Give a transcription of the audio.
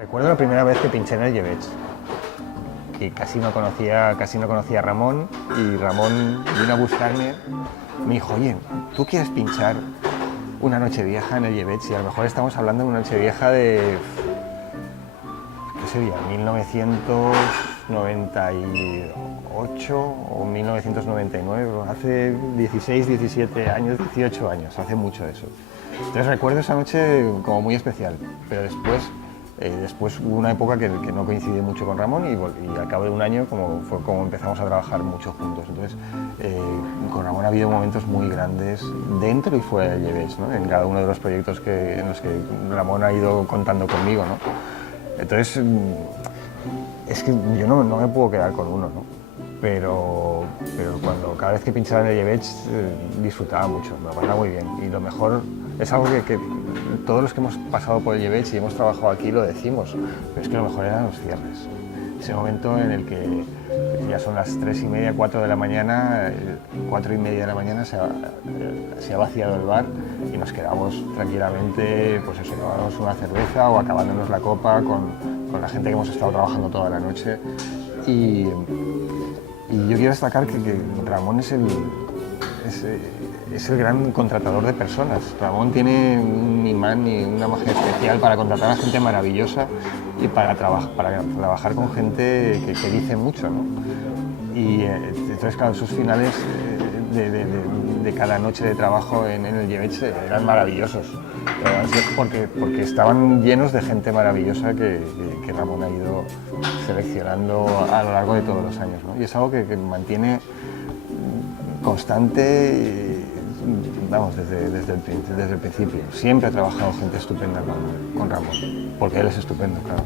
Recuerdo la primera vez que pinché en el Llevech, que casi no conocía a Ramón, y Ramón vino a buscarme. Me dijo, oye, ¿tú quieres pinchar una Nochevieja en el Llevech? Y a lo mejor estamos hablando de una Nochevieja de, ¿qué sería? 1998 o 1999, hace 16, 17 años, 18 años, hace mucho eso. Entonces recuerdo esa noche como muy especial, pero después hubo una época que no coincidí mucho con Ramón y al cabo de un año fue como empezamos a trabajar mucho juntos. Entonces con Ramón ha habido momentos muy grandes dentro y fuera del Llevech, ¿no? En cada uno de los proyectos en los que Ramón ha ido contando conmigo, ¿no? Entonces es que yo no me puedo quedar con uno, ¿no? Pero cada vez que pinchaba en el Llevech disfrutaba mucho, me lo pasaba muy bien. Y lo mejor es algo que todos los que hemos pasado por el Llevech y hemos trabajado aquí lo decimos, pero es que lo mejor eran los cierres. Ese momento en el que ya son las 3:30, 4 de la mañana, 4:30 de la mañana se ha vaciado el bar y nos quedamos tranquilamente, pues eso, tomándonos una cerveza o acabándonos la copa con la gente que hemos estado trabajando toda la noche. Y yo quiero destacar que Ramón es el gran contratador de personas. Ramón tiene un imán y una magia especial para contratar a gente maravillosa y para trabajar con gente que dice mucho, ¿no? Y entonces, claro, esos finales de cada noche de trabajo en el Llevech eran maravillosos, porque estaban llenos de gente maravillosa que Ramón ha ido seleccionando a lo largo de todos los años, ¿no? Y es algo que mantiene constante, vamos, desde el principio. Siempre ha trabajado gente estupenda con Ramón, porque él es estupendo, claro.